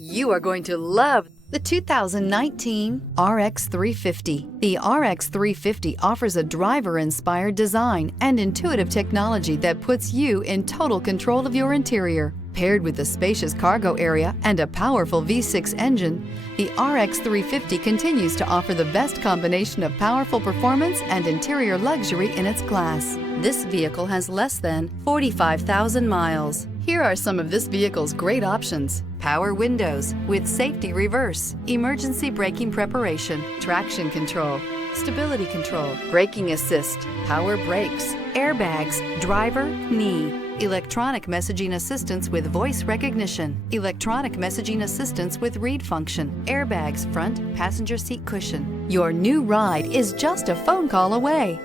You are going to love the 2019 RX 350. The RX 350 offers a driver-inspired design and intuitive technology that puts you in total control of your interior. Paired with a spacious cargo area and a powerful V6 engine, the RX 350 continues to offer the best combination of powerful performance and interior luxury in its class. This vehicle has less than 45,000 miles. Here are some of this vehicle's great options: power windows with safety reverse, emergency braking preparation, traction control, stability control, braking assist, power brakes, airbags, driver, knee, electronic messaging assistance with voice recognition, electronic messaging assistance with read function, airbags front passenger seat cushion. Your new ride is just a phone call away.